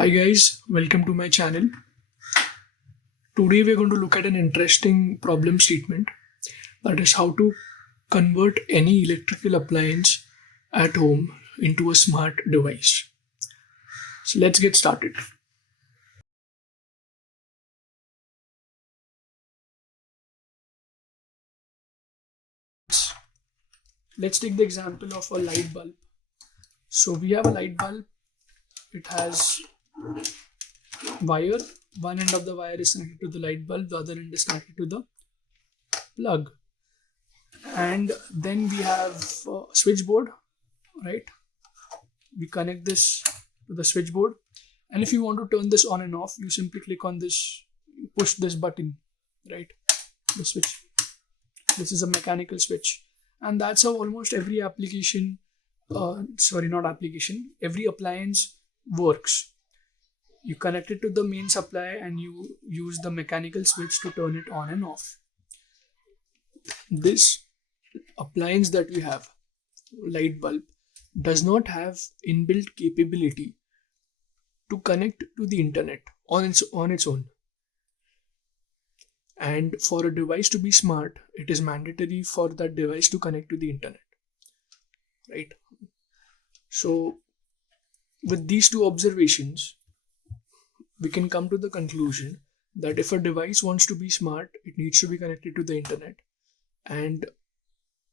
Hi guys, welcome to my channel. Today we're going to look at an interesting problem statement, that is how to convert any electrical appliance at home into a smart device. So let's get started. Let's take the example of a light bulb. So we have a light bulb. It has wire. One end of the wire is connected to the light bulb, the other end is connected to the plug. And then we have a switchboard, right? We connect this to the switchboard, and if you want to turn this on and off, you simply click on this, push this button, right? The switch. This is a mechanical switch, and that's how almost every application, every appliance works. You connect it to the main supply and you use the mechanical switch to turn it on and off. This appliance that we have, light bulb, does not have inbuilt capability to connect to the internet on its own. And for a device to be smart, it is mandatory for that device to connect to the internet, right? So with these two observations, we can come to the conclusion that if a device wants to be smart, it needs to be connected to the internet. And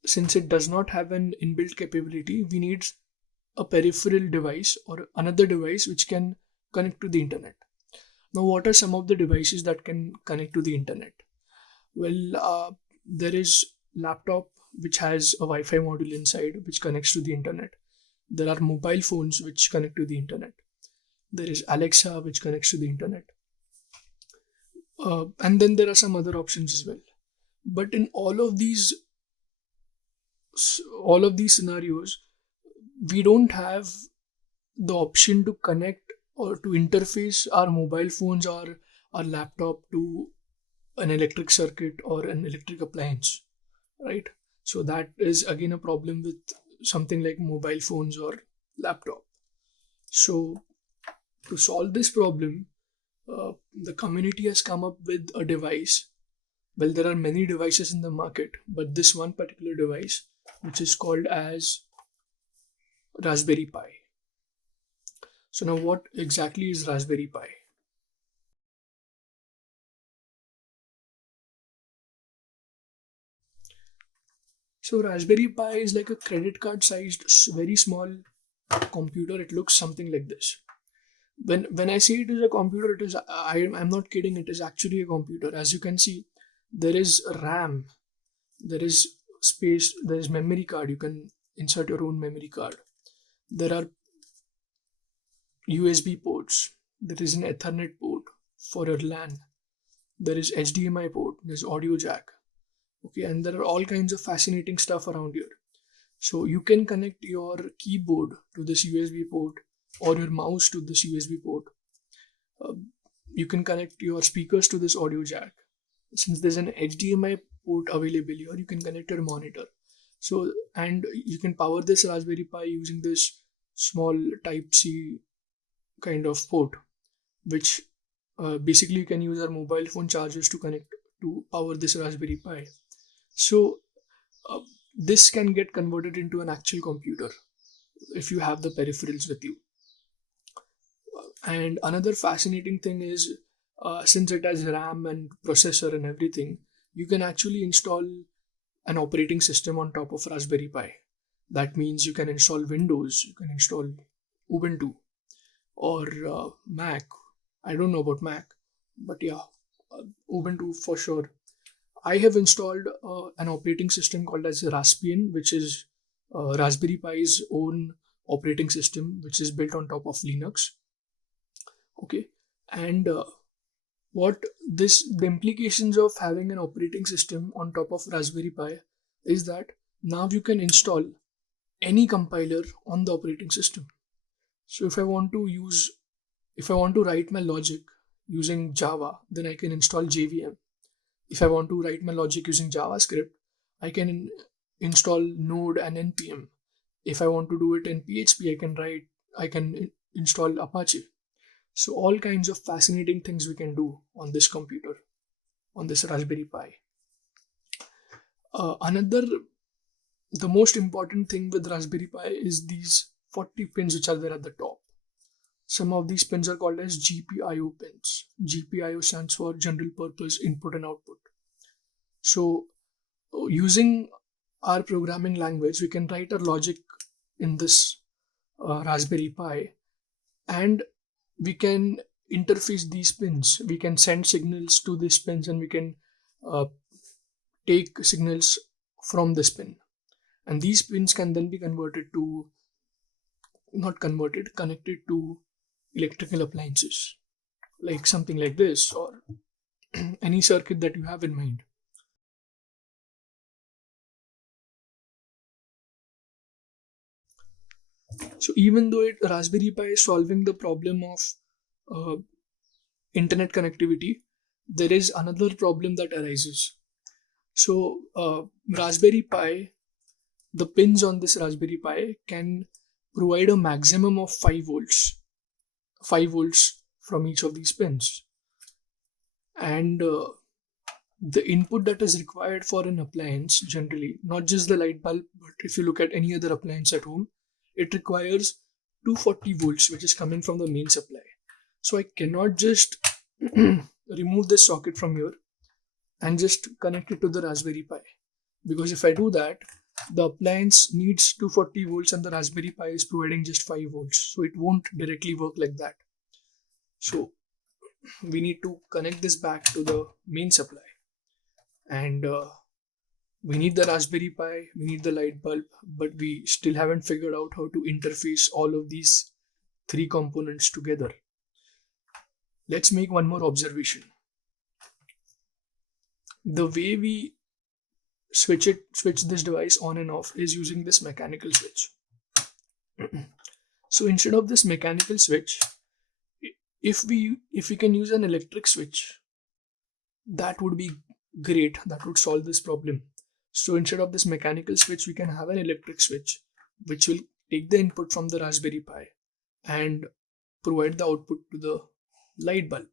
since it does not have an inbuilt capability, we need a peripheral device or another device which can connect to the internet. Now, what are some of the devices that can connect to the internet? Well, there is laptop which has a Wi-Fi module inside which connects to the internet. There are mobile phones which connect to the internet. There is Alexa which connects to the internet. And then there are some other options as well. But in all of these scenarios, we don't have the option to connect or to interface our mobile phones or our laptop to an electric circuit or an electric appliance, right? So that is again a problem with something like mobile phones or laptop. So to solve this problem, the community has come up with a device. Well, there are many devices in the market, but this one particular device, which is called as Raspberry Pi. So now what exactly is Raspberry Pi? So Raspberry Pi is like a credit card sized, very small computer. It looks something like this. When I say it is a computer, it is I'm not kidding. It is actually a computer. As you can see, there is RAM, there is space, there is memory card. You can insert your own memory card. There are USB ports. There is an Ethernet port for your LAN. There is HDMI port. There's audio jack. Okay, and there are all kinds of fascinating stuff around here. So you can connect your keyboard to this USB port or your mouse to this USB port. You can connect your speakers to this audio jack. Since there's an HDMI port available here, you can connect your monitor. So, and you can power this Raspberry Pi using this small Type-C kind of port, which basically you can use our mobile phone chargers to connect to power this Raspberry Pi. So this can get converted into an actual computer if you have the peripherals with you. And another fascinating thing is, since it has RAM and processor and everything, you can actually install an operating system on top of Raspberry Pi. That means you can install Windows, you can install Ubuntu or Mac. I don't know about Mac, but yeah, Ubuntu for sure. I have installed an operating system called as Raspbian, which is Raspberry Pi's own operating system, which is built on top of Linux. Okay, and the implications of having an operating system on top of Raspberry Pi is that now you can install any compiler on the operating system. So if I want to write my logic using Java, then I can install JVM. If I want to write my logic using JavaScript, I can install Node and NPM. If I want to do it in PHP, I can install Apache. So all kinds of fascinating things we can do on this computer, on this Raspberry Pi. The most important thing with Raspberry Pi is these 40 pins which are there at the top. Some of these pins are called as GPIO pins. GPIO stands for General Purpose Input and Output. So using our programming language, we can write our logic in this Raspberry Pi, and we can interface these pins. We can send signals to these pins, and we can take signals from this pin. And these pins can then be connected to electrical appliances, like something like this, or any circuit that you have in mind. So even though Raspberry Pi is solving the problem of internet connectivity, there is another problem that arises. So Raspberry Pi, the pins on this Raspberry Pi can provide a maximum of 5 volts. 5 volts from each of these pins. And the input that is required for an appliance, generally, not just the light bulb, but if you look at any other appliance at home, it requires 240 volts, which is coming from the main supply. So I cannot just remove this socket from here and just connect it to the Raspberry Pi, because if I do that, the appliance needs 240 volts and the Raspberry Pi is providing just 5 volts, so it won't directly work like that. So we need to connect this back to the main supply, and we need the Raspberry Pi, we need the light bulb, but we still haven't figured out how to interface all of these 3 components together. Let's make one more observation. The way we switch this device on and off is using this mechanical switch. So instead of this mechanical switch, if we can use an electric switch, that would be great. That would solve this problem. So instead of this mechanical switch, we can have an electric switch which will take the input from the Raspberry Pi and provide the output to the light bulb.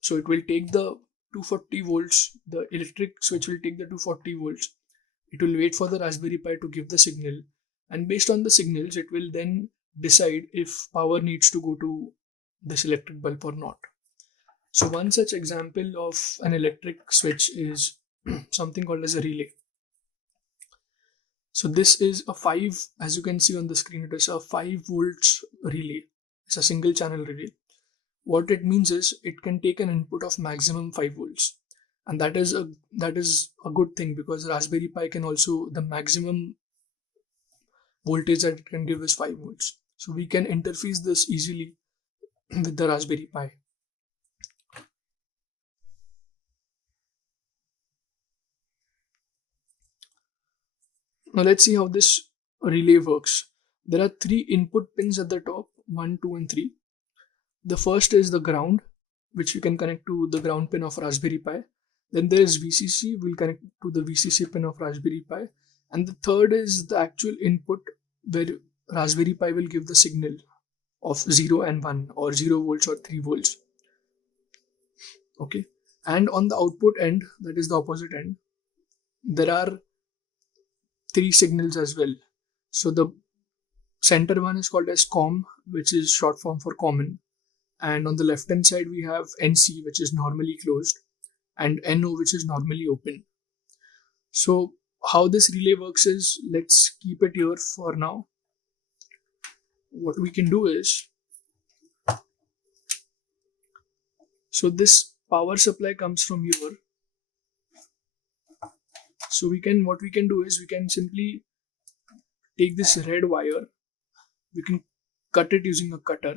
So it will take the 240 volts, the electric switch will take the 240 volts, it will wait for the Raspberry Pi to give the signal, and based on the signals, it will then decide if power needs to go to this electric bulb or not. So one such example of an electric switch is something called as a relay. So this is a 5, as you can see on the screen, it is a 5 volts relay. It's a single channel relay. What it means is it can take an input of maximum 5 volts, and that is a good thing, because Raspberry Pi can also, the maximum voltage that it can give is 5 volts. So we can interface this easily with the Raspberry Pi. Now let's see how this relay works. There are 3 input pins at the top, 1, 2 and 3. The first is the ground, which you can connect to the ground pin of Raspberry Pi. Then there is VCC, we'll connect to the VCC pin of Raspberry Pi. And the third is the actual input, where Raspberry Pi will give the signal of 0 and 1, or 0 volts or 3 volts. Okay. And on the output end, that is the opposite end, there are 3 signals as well. So the center one is called as COM, which is short form for common. And on the left hand side, we have NC, which is normally closed, and NO, which is normally open. So how this relay works is, let's keep it here for now. What we can do is, so this power supply comes from here. So what we can do is, we can simply take this red wire, we can cut it using a cutter.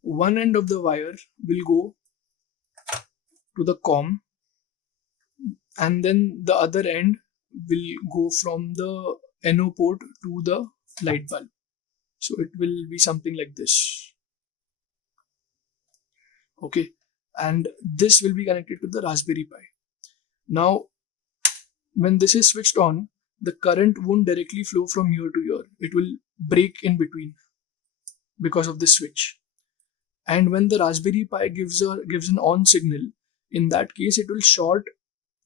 One end of the wire will go to the COM, and then the other end will go from the NO port to the light bulb. So it will be something like this. Okay, and this will be connected to the Raspberry Pi. Now, when this is switched on, the current won't directly flow from here to here. It will break in between because of this switch. And when the Raspberry Pi gives an on signal, in that case it will short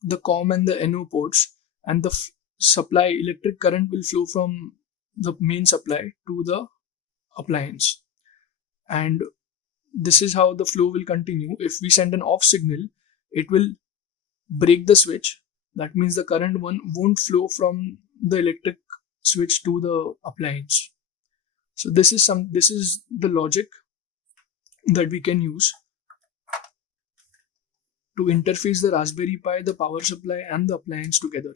the COM and the NO ports, and the supply electric current will flow from the main supply to the appliance. And this is how the flow will continue. If we send an off signal, it will break the switch. That means the current won't flow from the electric switch to the appliance. So this is the logic that we can use to interface the Raspberry Pi, the power supply, and the appliance together.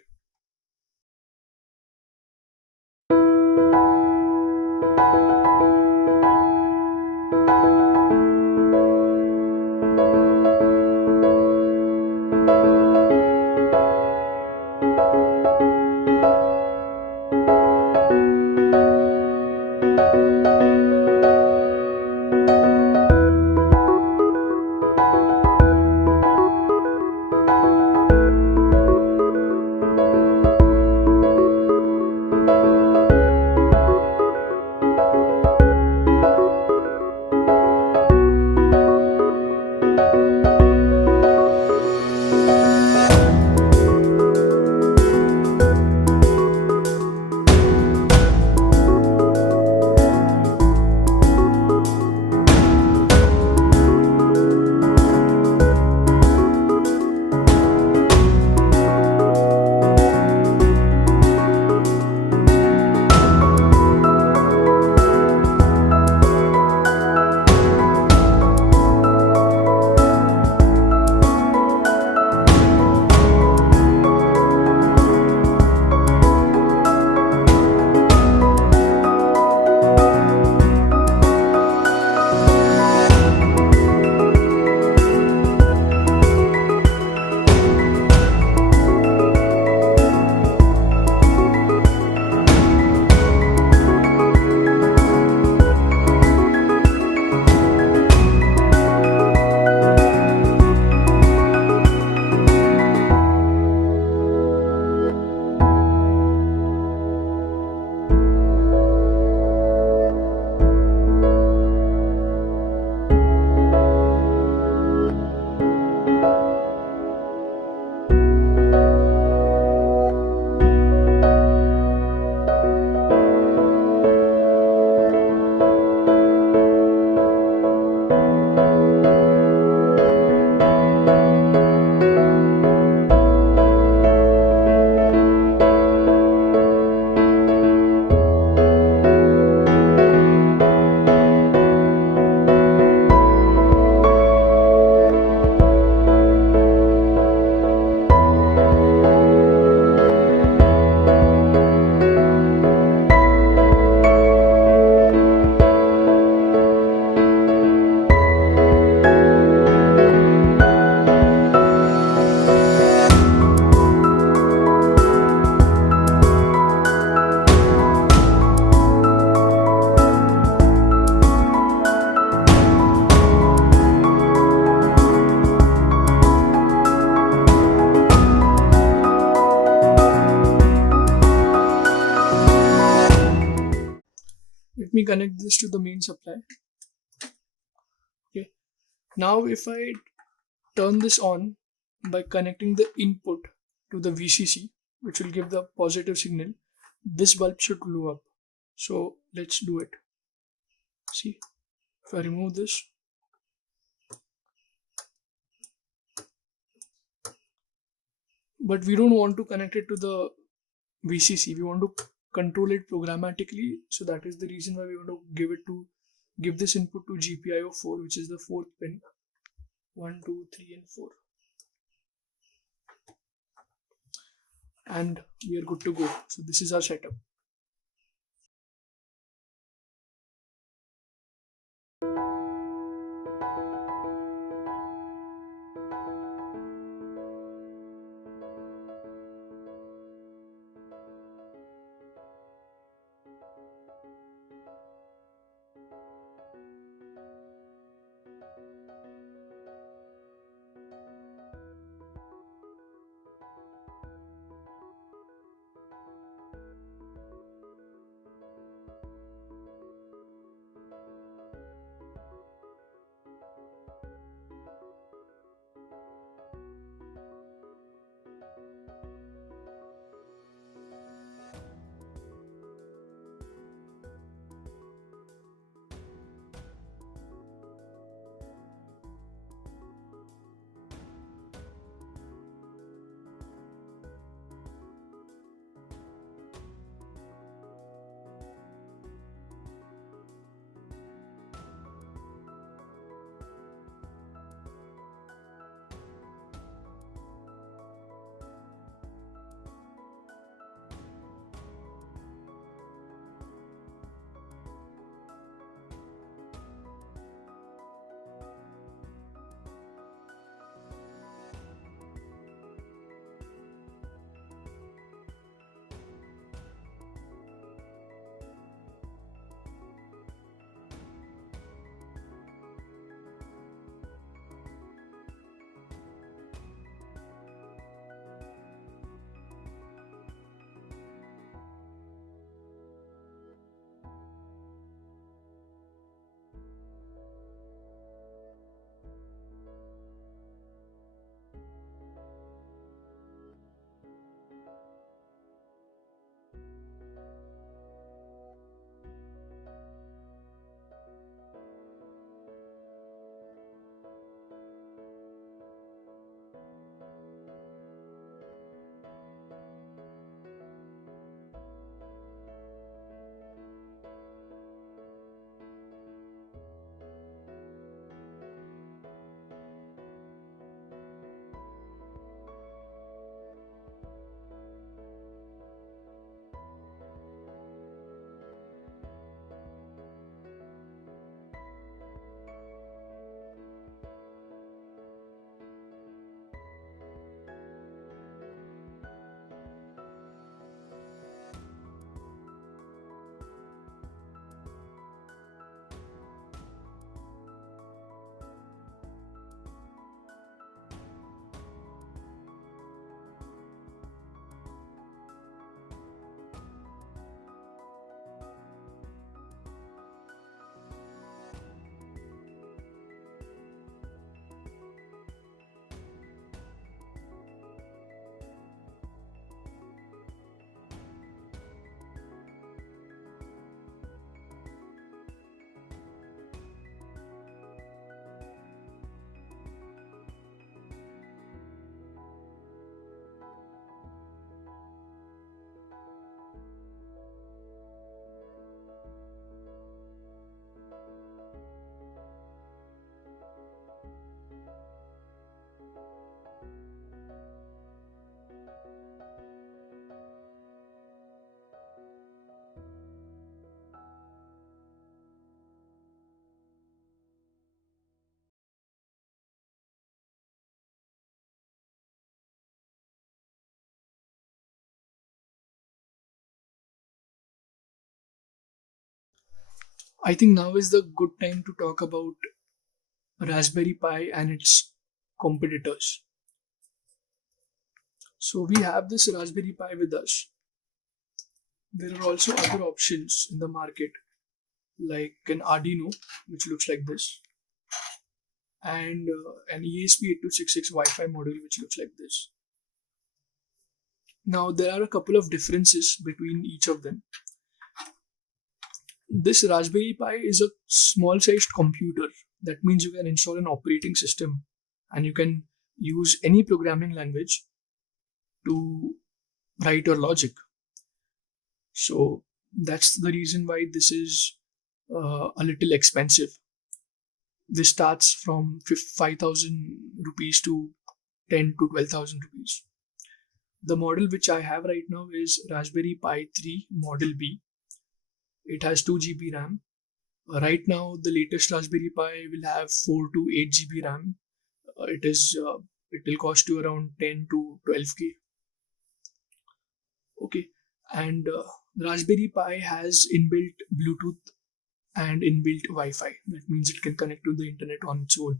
Let me connect this to the main supply. Okay. Now if I turn this on by connecting the input to the VCC, which will give the positive signal, this bulb should glow up. So let's do it. See, if I remove this, but we don't want to connect it to the VCC. We want to control it programmatically. So that is the reason why we want to give this input to GPIO 4, which is the fourth pin. 1, 2, 3, and 4. And we are good to go. So this is our setup. I think now is the good time to talk about Raspberry Pi and its competitors. So we have this Raspberry Pi with us. There are also other options in the market, like an Arduino, which looks like this, and an ESP8266 Wi-Fi module, which looks like this. Now there are a couple of differences between each of them. This Raspberry Pi is a small sized computer. That means you can install an operating system and you can use any programming language to write your logic. So that's the reason why this is a little expensive. This starts from 5,000 rupees to 10 to 12,000 rupees. The model which I have right now is Raspberry Pi 3 Model B. It has 2 GB RAM. Right now, the latest Raspberry Pi will have 4 to 8 GB RAM. It will cost you around 10 to 12k. Okay, and Raspberry Pi has inbuilt Bluetooth and inbuilt Wi-Fi. That means it can connect to the internet on its own.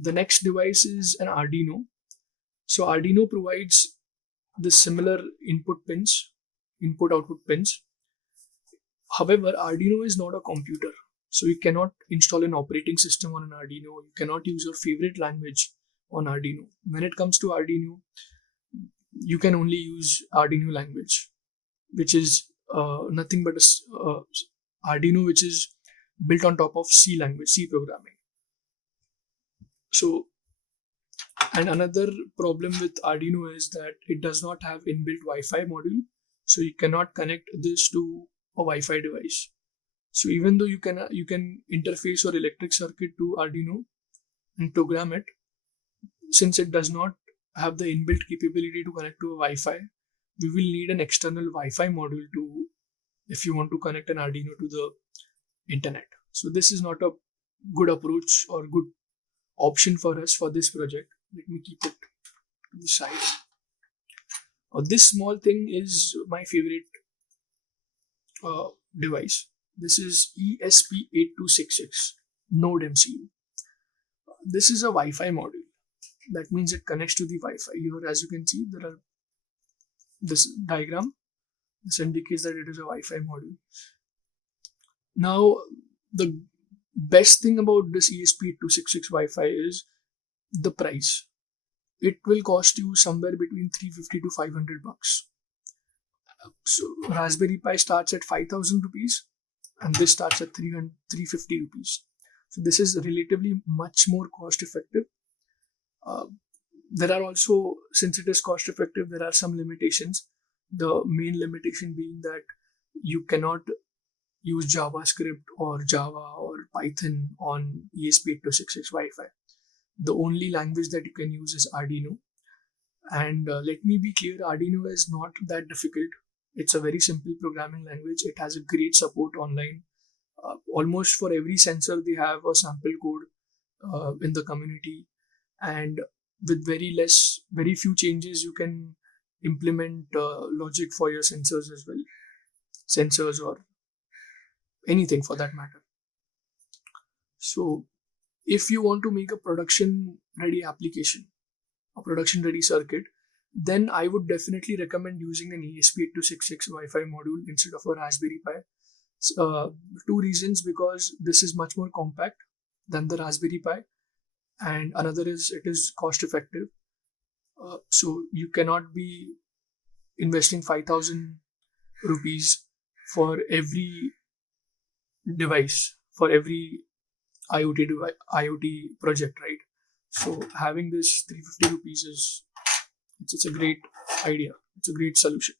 The next device is an Arduino. So Arduino provides the similar input-output pins. However, Arduino is not a computer, so you cannot install an operating system on an Arduino. You cannot use your favorite language on Arduino. When it comes to Arduino, you can only use Arduino language, which is nothing but Arduino, which is built on top of C language, C programming. So, and another problem with Arduino is that it does not have inbuilt Wi-Fi module, so you cannot connect this to a Wi-Fi device. So even though you can interface your electric circuit to Arduino and program it, since it does not have the inbuilt capability to connect to a Wi-Fi, we will need an external Wi-Fi module if you want to connect an Arduino to the internet. So this is not a good approach or good option for us for this project. Let me keep it to the side. This small thing is my favorite device. This is ESP8266 Node MCU. This is a Wi-Fi module. That means it connects to the Wi-Fi. Here, as you can see, there are this diagram. This indicates that it is a Wi-Fi module. Now, the best thing about this ESP8266 Wi-Fi is the price. It will cost you somewhere between 350 to 500 bucks. So Raspberry Pi starts at 5,000 rupees and this starts at 350 rupees. So this is relatively much more cost effective. There are also, since it is cost effective, there are some limitations. The main limitation being that you cannot use JavaScript or Java or Python on ESP8266 Wi-Fi. The only language that you can use is Arduino. And let me be clear, Arduino is not that difficult. It's a very simple programming language. It has a great support online. Almost for every sensor, they have a sample code in the community. And with very few changes, you can implement logic for your sensors as well. Sensors or anything for that matter. So if you want to make a production ready application, a production ready circuit, then I would definitely recommend using an ESP8266 Wi-Fi module instead of a Raspberry Pi. 2 reasons: because this is much more compact than the Raspberry Pi, and another is it is cost effective. So you cannot be investing 5,000 rupees for every device, for every IoT project, right? So having this 350 rupees it's a great idea. It's a great solution.